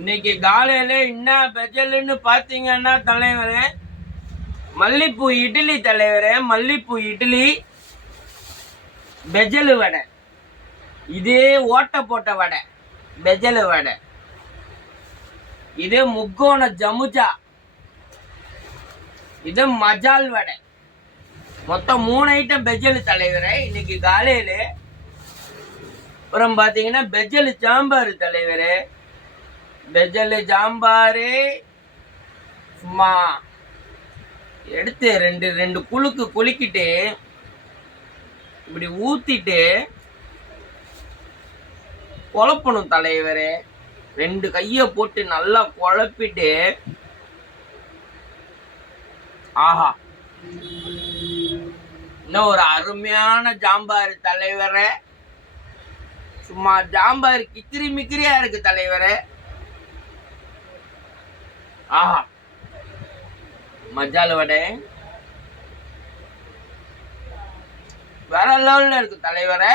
இன்னைக்கு காலையில என்ன பெஜல்னு பாத்தீங்கன்னா தலைவரே, மல்லிப்பூ இட்லி தலைவரே, மல்லிப்பூ இட்லி பெஜலு வடை. இதே ஓட்ட போட்ட வடை, பெஜலு வடை. இது முக்கோண ஜமுஜா, இது மஜால் வடை. மொத்தம் 3 ஐட்டம் பெஜலு தலைவரே இன்னைக்கு காலையில. அப்புறம் பாத்தீங்கன்னா பெஜலு சாம்பார் தலைவரே. பெஜலு சாம்பாரு சும்மா எடுத்து ரெண்டு குலுக்கு குலுக்கிட்டு இப்படி ஊத்திட்டு குழப்பணும் தலைவரே. 2 கைய போட்டு நல்லா குழப்பிட்டு, ஆஹா, இன்னும் ஒரு அருமையான சாம்பார் தலைவரே. சும்மா சாம்பார் கிக்கிரி மிக்கிரியா இருக்கு தலைவரே. ஆஹா, மஜால் வடை வேற லெவல்ல இருக்கு தலைவரே.